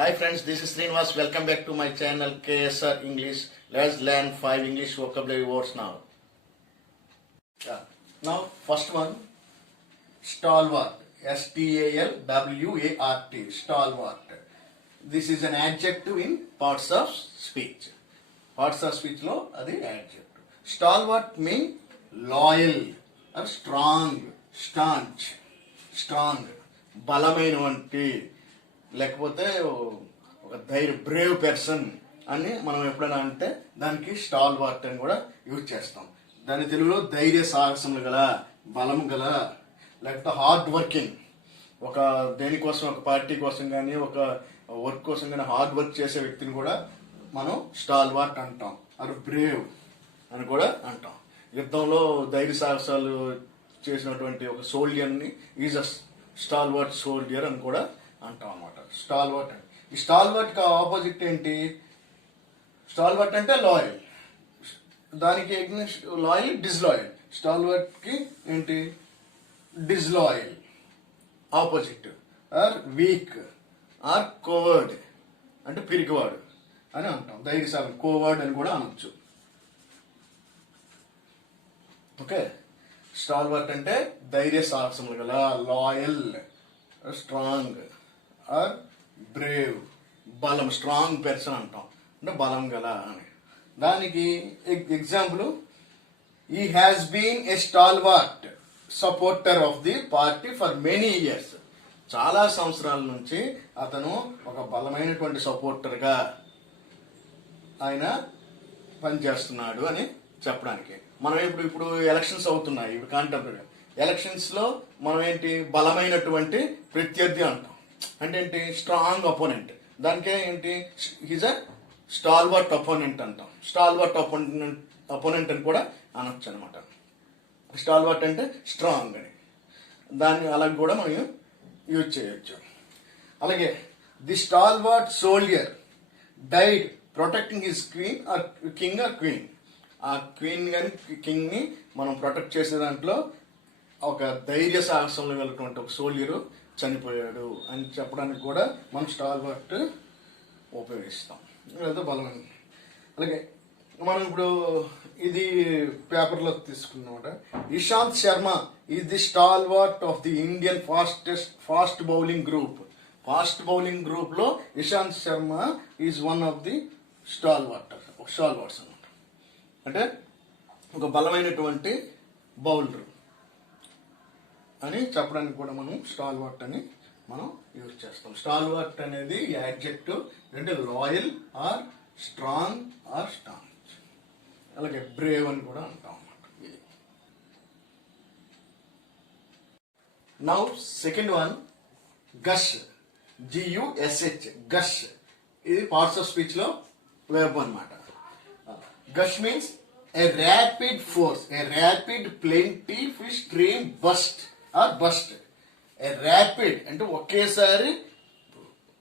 Hi friends, this is Srinivas. Welcome back to my channel KSR English. Let's learn 5 English vocabulary words now. Now, first one, stalwart. S-T-A-L-W-A-R-T. Stalwart. This is an adjective in parts of speech. Parts of speech lo adi adjective. Stalwart mean loyal or strong, staunch, strong, బలమైనటువంటి లేకపోతే ఒక Brave person అని మనం ఎప్పుడైనా అంటే దానికి స్టాల్వార్ట్ అని కూడా యూజ్ చేస్తాం. దాని తెలుగులో ధైర్య సాహసములు గల, బలం గల, లేకపోతే హార్డ్ వర్కింగ్, ఒక దేనికోసం ఒక పార్టీ కోసం కానీ ఒక వర్క్ కోసం కానీ హార్డ్ వర్క్ చేసే వ్యక్తిని కూడా మనం స్టాల్వార్ట్ అంటాం. అది బ్రేవ్ అని కూడా అంటాం. యుద్ధంలో ధైర్య సాహసాలు చేసినటువంటి ఒక సోల్జర్ని ఈజ్ అ స్టాల్వార్ట్ సోల్జర్ అని కూడా అంటాం అన్నమాట. స్టాల్వార్ట్ అంటే ఈ స్టాల్వార్ట్ కి ఆపోజిట్ ఏంటి? స్టాల్వార్ట్ అంటే లాయల్, దానికి లాయల్ డిస్లాయల్. స్టాల్వార్ట్ కి ఏంటి? Disloyal opposite. Or weak or coward అంటే పిరికివాడు అని అంటాం. ధైర్యశాలి కోవర్డ్ అని కూడా అనొచ్చు. ఓకే, స్టాల్వార్ట్ అంటే ధైర్య సాహసములు గల, లాయల్, స్ట్రాంగ్ ఆర్ బ్రేవ్, బలం, స్ట్రాంగ్ పర్సన్ అంటాం అంటే బలం గల అని. దానికి example, he has been a stalwart supporter of the party for many years. చాలా సంవత్సరాల నుంచి అతను ఒక బలమైనటువంటి సపోర్టర్ గా ఆయన పనిచేస్తున్నాడు అని చెప్పడానికి. మనం ఇప్పుడు ఎలక్షన్స్ అవుతున్నాయి. ఇప్పుడు కాంటెంపరీ ఎలక్షన్స్ లో మనం ఏంటి? బలమైనటువంటి ప్రత్యర్థి అంటాం. అంటే ఏంటి? Strong opponent. దానికే ఏంటి? ఈజ్ అ స్టాల్వర్ట్ అపోనెంట్ అంటాం. స్టాల్వర్ట్ అపోనెంట్ అని కూడా అనొచ్చు అనమాట. స్టాల్వర్ట్ అంటే స్ట్రాంగ్ అని, దాన్ని అలా కూడా మనం యూజ్ చేయొచ్చు. అలాగే the stalwart soldier died protecting his queen or king or queen. ఆ క్వీన్ కానీ కింగ్ ని మనం ప్రొటెక్ట్ చేసే దాంట్లో ఒక ధైర్య సాహసంలో వెళ్ళినటువంటి ఒక సోల్జరు చనిపోయాడు అని చెప్పడానికి కూడా మనం స్టాల్వర్ట్ ఉపయోగిస్తాం. లేదా బలమైన. అలాగే మనం ఇప్పుడు ఇది పేపర్లో తీసుకున్నమాట. Ishant Sharma is the stalwart of the Indian fast bowling group. Fast bowling group లో Ishant Sharma is one of the stalwarts అనమాట. అంటే ఒక బలమైనటువంటి బౌలర్ అని చెప్పడానికి కూడా మనం స్టాల్వర్ట్ అని మనం యూజ్ చేస్తాం. స్టాల్వర్ట్ అనేది యాడ్జెక్టివ్, అంటే loyal or strong or staunch. అలాగే బ్రేవ్ అని కూడా అంటాం అన్నమాట. ఇది now second one, gush. GUSH, gush. ఇది పార్ట్స్ ఆఫ్ స్పీచ్ లో వెర్బ్ అన్నమాట. Gush means a rapid force, a rapid plentiful stream burst or burst. A rapid అంటే ఒకేసారి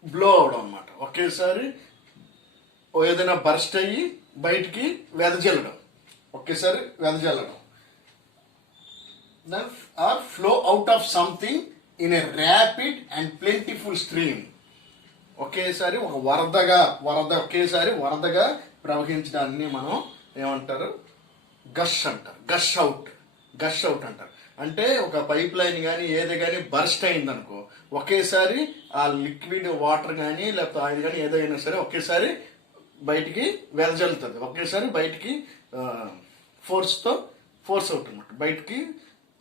బ్లో అవడం అన్నమాట. ఒకేసారి ఏదైనా బర్స్ట్ అయ్యి బయటికి వెదజల్లడం, ఒకేసారి వెదజల్లడం. Then or flow out of something in a rapid and plentiful stream. ఒకేసారి ఒక ఒకేసారి వరదగా ప్రవహించడాన్ని మనం ఏమంటారు? గష్ అంటారు. గష్ అవుట్ అంటారు. అంటే ఒక పైప్ లైన్ కానీ ఏది కానీ బర్స్ట్ అయింది అనుకో, ఒకేసారి ఆ లిక్విడ్ వాటర్ కానీ లేకపోతే ఆయిల్ కానీ ఏదైనా సరే ఒకేసారి బయటికి వెదజల్లుతుంది. ఒకేసారి బయటికి ఫోర్స్ అవుట్ అనమాట, బయటికి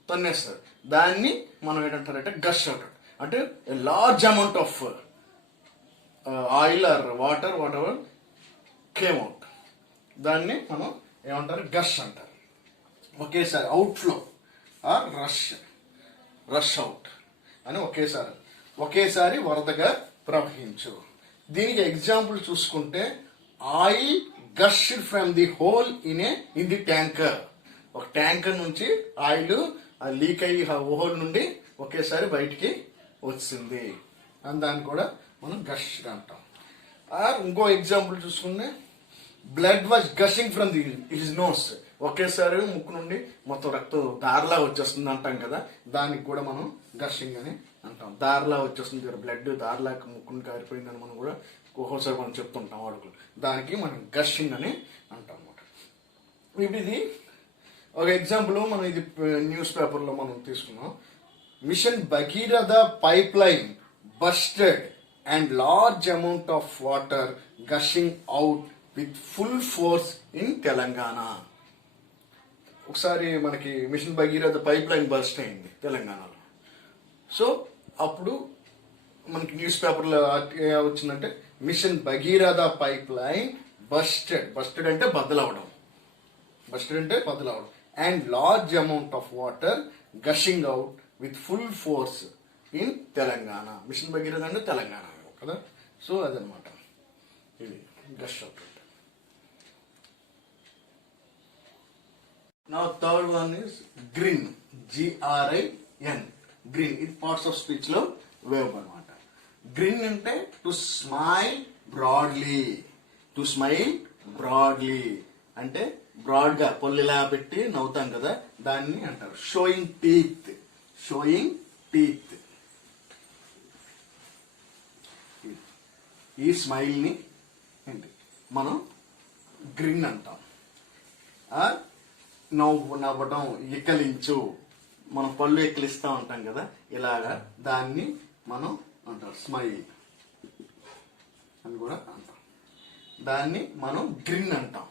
తన్నేస్తుంది. దాన్ని మనం ఏంటంటారంటే గష్ అవుట్. అంటే large amount of oil or water what ever came out, దాన్ని మనం ఏమంటారు? గష్ అంటారు. ఒకేసారి అవుట్ఫ్లో ఆర్ రష్ అవుట్ అని ఒకేసారి వరదగా ప్రవహించు. దీనికి ఎగ్జాంపుల్ చూసుకుంటే, oil gush from the hole in the tanker. ఒక ట్యాంకర్ నుంచి ఆయిల్ లీక్ అయ్యి హోల్ నుండి ఒకేసారి బయటికి వచ్చింది అని దాన్ని కూడా మనం గష్ అంటాం. ఇంకో ఎగ్జాంపుల్ చూసుకుంటే, blood was gushing from his nose. ఒకేసారి ముక్కు నుండి మొత్తం రక్తం దారిలా వచ్చేస్తుంది అంటాం కదా, దానికి కూడా మనం గషింగ్ అని అంటాం. దారిలా వచ్చేస్తుంది కదా బ్లడ్, దారిలా ముక్కుని కారిపోయిందని మనం కూడా ఒక్కోసారి మనం చెప్తుంటాం వాడుకలు. దానికి మనం గషింగ్ అని అంటాం అన్నమాట. ఇప్పుడు ఇది ఒక ఎగ్జాంపుల్, మనం ఇది న్యూస్ పేపర్లో మనం తీసుకున్నాం. Mission Bhagiratha pipeline busted and large amount of water gushing out with full force in Telangana. ఒకసారి మనకి mission Bhagiratha pipeline bust అయింది తెలంగాణలో. సో అప్పుడు మనకి న్యూస్ పేపర్లో వచ్చిందంటే mission Bhagiratha pipeline busted అంటే బద్దలవడం, and large amount of water gushing out with full force in Telangana. Mission Bhagiratha అంటే తెలంగాణ కదా. సో అదనమాట ఇది gush out. Now third one is grin, GRIN, grin. ఇది పార్ట్స్ ఆఫ్ స్పీచ్ లో verb అన్నమాట. గ్రిన్ అంటే టు స్మైల్ బ్రాడ్లీ, అంటే బ్రాడ్ గా పొల్లిలా పెట్టి నవ్వుతాం కదా, దాన్ని అంటారు. షోయింగ్ టీత్, ఈ స్మైల్ ని ఏంటి మనం గ్రిన్ అంటాం. నవ్వడం, ఎక్కలించు, మనం పళ్ళు ఎక్కిలిస్తా ఉంటాం కదా, ఇలాగా దాన్ని మనం అంటాం స్మైల్ అని కూడా అంటాం. దాన్ని మనం గ్రిన్ అంటాం.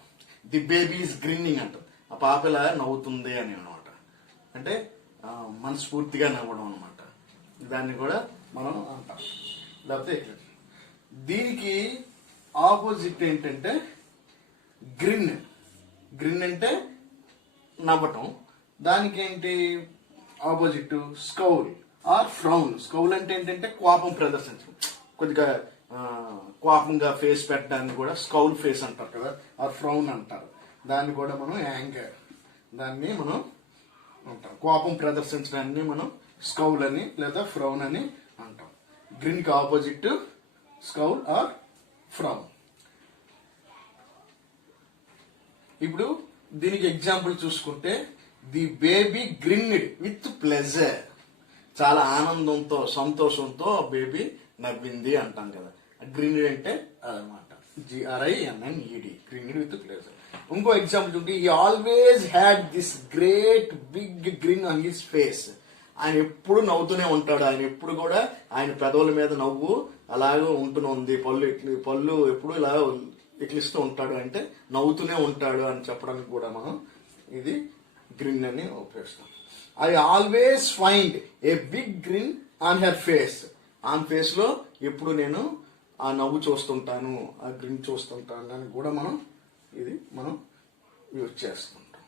ది బేబీ ఈస్ గ్రిన్నింగ్ అంటాం. ఆ పాప ఇలా నవ్వుతుంది అని అనమాట, అంటే మనస్ఫూర్తిగా నవ్వడం అనమాట. దాన్ని కూడా మనం అంటాం. లేకపోతే దీనికి ఆపోజిట్ ఏంటంటే గ్రిన్ అంటే నవ్వటం. దానికి ఏంటి ఆపోజిట్ స్కౌల్ ఆర్ ఫ్రౌన్. స్కౌల్ అంటే ఏంటంటే కోపం ప్రదర్శించడం, కొద్దిగా కోపంగా ఫేస్ పెట్టడానికి కూడా స్కౌల్ ఫేస్ అంటారు కదా, ఆర్ ఫ్రౌన్ అంటారు. దాన్ని కూడా మనం యాంగర్, దాన్ని మనం అంటాం. కోపం ప్రదర్శించడాన్ని మనం స్కౌల్ అని లేదా ఫ్రౌన్ అని అంటాం. గ్రిన్ కి ఆపోజిట్ స్కౌల్ ఆర్ ఫ్రౌన్. ఇప్పుడు దీనికి ఎగ్జాంపుల్ చూసుకుంటే ది బేబీ గ్రిన్డ్ విత్ ప్లెజర్. చాలా ఆనందంతో, సంతోషంతో బేబీ నవ్వింది అంటాం కదా. గ్రిన్డ్ అంటే అదనమాట, GRINNED, గ్రిన్డ్ విత్ ప్లెజర్. ఇంకో ఎగ్జాంపుల్ చూడండి. He always had this great big grin on his face. ఆయన ఎప్పుడు నవ్వుతూనే ఉంటాడు. ఆయన ఎప్పుడు కూడా ఆయన పెదవుల మీద నవ్వు అలాగే ఉంటూనే, పళ్ళు ఎప్పుడు ఇలా ఎక్కిలిస్తూ ఉంటాడు, అంటే నవ్వుతూనే ఉంటాడు అని చెప్పడానికి కూడా మనం ఇది గ్రిన్ అని ఉపయోగిస్తాం. I always find a big grin on her face. On face లో ఎప్పుడు నేను ఆ నవ్వు చూస్తుంటాను, ఆ గ్రిన్ చూస్తుంటాను అని కూడా మనం యూజ్ చేస్తుంటాం.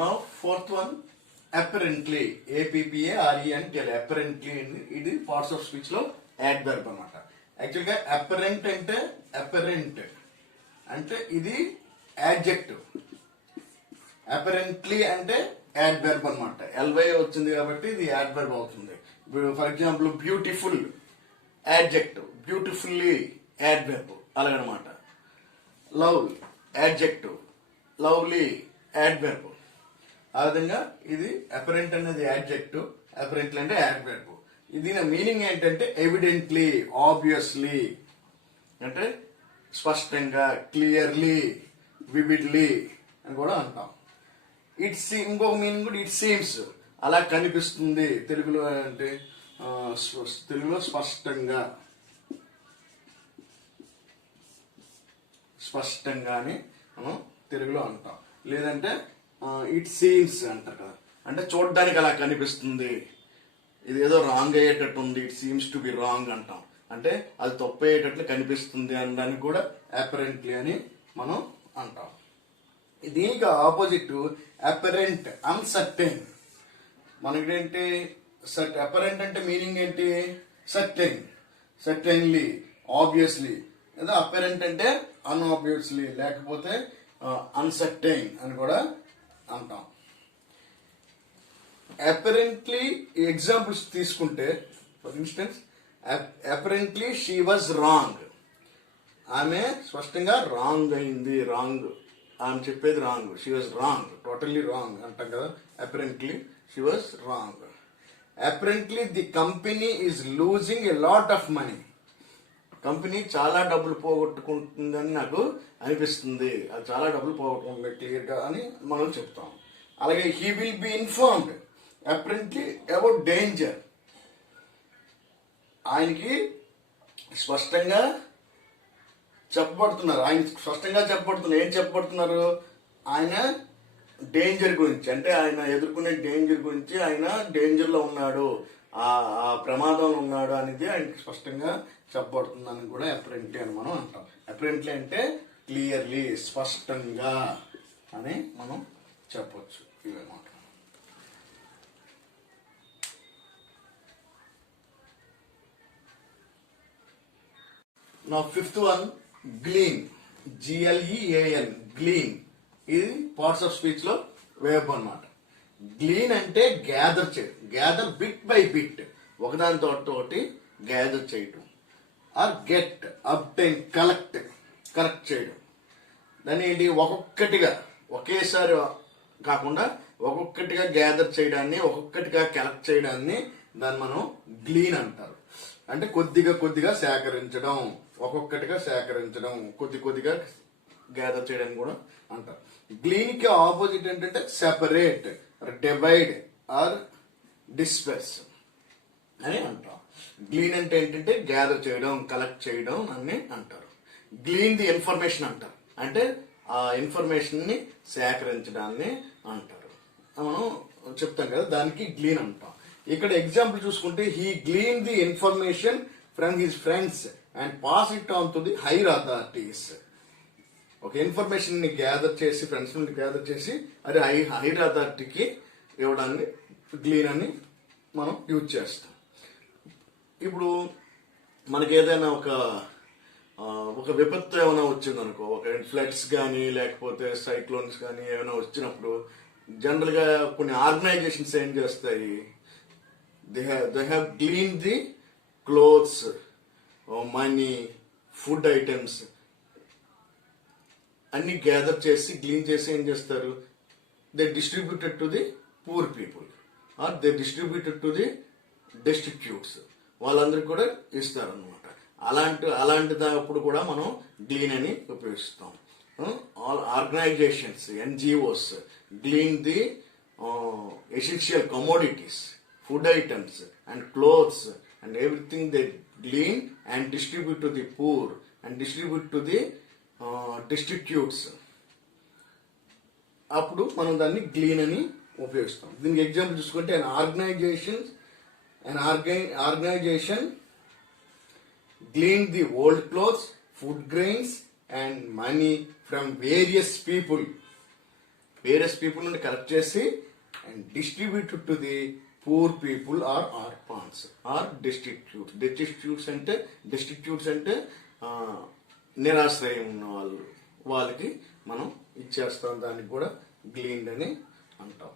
Now fourth one, apparently, APPARENT. Apparently ఇది పార్ట్స్ ఆఫ్ స్పీచ్ లో యాడ్వర్బ్ అనమాట. యాక్చువల్ గా అపరెంట్ అంటే ఇది యాడ్జెక్టివ్. అపరెంట్లీ అంటే యాడ్వర్బ్ అనమాట. LY వచ్చింది కాబట్టి ఇది యాడ్వర్బ్ అవుతుంది. For example beautiful adjective, beautifully adverb అలాగనమాట. Love adjective, lovely adverb. ఆ విధంగా ఇది అపరెంట్ అనేది యాడ్జెక్టివ్, అపరెంట్లీ అంటే యాడ్వర్బ్. దీని మీనింగ్ ఏంటంటే ఎవిడెంట్లీ, ఆబ్వియస్లీ అంటే స్పష్టంగా, క్లియర్లీ, వివిడ్లీ అని కూడా అంటాం. ఇంకొక మీనింగ్ కూడా ఇట్ సీమ్స్, అలా కనిపిస్తుంది. తెలుగులో అంటే తెలుగులో స్పష్టంగా అని మనం తెలుగులో అంటాం. లేదంటే ఇట్ సీమ్స్ అంటారు కదా, అంటే చూడడానికి అలా కనిపిస్తుంది, ఇది ఏదో రాంగ్ అయ్యేటట్టు ఉంది, it seems to be wrong అంటాం. అంటే అది తప్పు అయ్యేటట్లు కనిపిస్తుంది అనడానికి కూడా అపరెంట్లీ అని మనం అంటాం. దీనికి ఆపోజిట్ అపరెంట్, అన్సర్టైన్. మనకేంటి అపరెంట్ అంటే మీనింగ్ ఏంటి? Certainly, obviously. లేదా అపరెంట్ అంటే అన్ఆబ్వియస్లీ, లేకపోతే అన్సర్టైన్ అని కూడా అంటాం. అపరెంట్లీ ఎగ్జాంపుల్స్ తీసుకుంటే, for instance, apparently she was wrong. ఆమె స్పష్టంగా రాంగ్ అయింది, రాంగ్ ఆమె చెప్పేది wrong, she was wrong, totally wrong అంటాం కదా. Apparently she was wrong. Apparently the company is losing a lot of money. Company చాలా డబ్బులు పోగొట్టుకుంటుందని నాకు అనిపిస్తుంది, అది చాలా డబ్బులు పోగొట్టుకుంటుంది క్లియర్గా అని మనం చెప్తాం. అలాగే he will be informed apparently about danger. ఆయనకి స్పష్టంగా చెప్పబడుతున్నారు, ఏం చెప్పబడుతున్నారు, ఆయన డేంజర్ గురించి, అంటే ఆయన ఎదుర్కొనే డేంజర్ గురించి, ఆయన డేంజర్లో ఉన్నాడు, ఆ ప్రమాదంలో ఉన్నాడు అనేది ఆయనకి స్పష్టంగా చెప్పబడుతుందని కూడా అపరెంట్లీ అని మనం అంటాం. అపరెంట్లీ అంటే క్లియర్లీ, స్పష్టంగా అని మనం చెప్పొచ్చు ఇవన్నమాట. నా ఫిఫ్త్ వన్ గ్లీన్, GLEAN, గ్లీన్. ఇది పార్ట్స్ ఆఫ్ స్పీచ్ లో వేయబ్ అన్నమాట. గ్లీన్ అంటే గ్యాదర్ చేయడం, గ్యాదర్ బిట్ బై బిట్, ఒకదానితో ఒకటి గ్యాదర్ చేయటం. ఆర్ గెట్, అబ్టైన్, కలెక్ట్ చేయడం. దాన్ని ఏంటి, ఒక్కొక్కటిగా ఒకేసారి కాకుండా ఒక్కొక్కటిగా గ్యాదర్ చేయడాన్ని, ఒక్కొక్కటిగా కలెక్ట్ చేయడాన్ని దాన్ని మనం గ్లీన్ అంటారు. అంటే కొద్దిగా సేకరించడం, ఒక్కొక్కటిగా సేకరించడం, కొద్దిగా గ్యాదర్ చేయడం కూడా అంటారు. గ్లీన్ కి ఆపోజిట్ ఏంటంటే సెపరేట్, డివైడ్ ఆర్ డిస్పర్స్ అని అంటాం. గ్లీన్ అంటే ఏంటంటే గ్యాదర్ చేయడం, కలెక్ట్ చేయడం అని అంటారు. గ్లీన్ ది ఇన్ఫర్మేషన్ అంటారు, అంటే ఆ ఇన్ఫర్మేషన్ ని సేకరించడాన్ని అంటారు. మనం చెప్తాం కదా, దానికి గ్లీన్ అంటాం. ఇక్కడ ఎగ్జాంపుల్ చూసుకుంటే, he glean the information from his friends and pass it on to the higher authorities. ఒక ఇన్ఫర్మేషన్ ని గ్యాదర్ చేసి, ఫ్రెండ్స్ నుండి గ్యాదర్ చేసి అది హైయర్ అథారిటీకి ఇవ్వడాన్ని గ్లీన్ అని మనం యూజ్ చేస్తాం. ఇప్పుడు మనకి ఏదైనా ఒక విపత్తు ఏమైనా వచ్చిందనుకో, ఒక ఫ్లడ్స్ కానీ లేకపోతే సైక్లోన్స్ కానీ ఏమైనా వచ్చినప్పుడు జనరల్ గా కొన్ని ఆర్గనైజేషన్స్ ఏం చేస్తాయి, they have glean the clothes, money, food items అన్ని గ్యాదర్ చేసి, గ్లీన్ చేసి ఏం చేస్తారు, they distributed to the poor people or they distributed to the destitutes, వాళ్ళందరికీ కూడా ఇస్తారు అనమాట. అలాంటిదప్పుడు కూడా మనం గ్లీన్ అని ఉపయోగిస్తాం. All organizations, NGOs glean the essential commodities, food items and clothes and everything they glean and distribute to the poor and distribute to the destitutes. అప్పుడు మనం దాన్ని గ్లీన్ అని ఉపయోగిస్తాం. దీనికి ఎగ్జాంపుల్ చూసుకుంటే, organisation glean the old clothes, food grains and money from various people నుండి collect చేసి and distributed to the poor people or orphans or destitutes అంటే నిరాశ్రయం ఉన్న వాళ్ళకి మనం ఇచ్చేస్తాం. దానికి కూడా గ్లీన్డ్ అని అంటాం.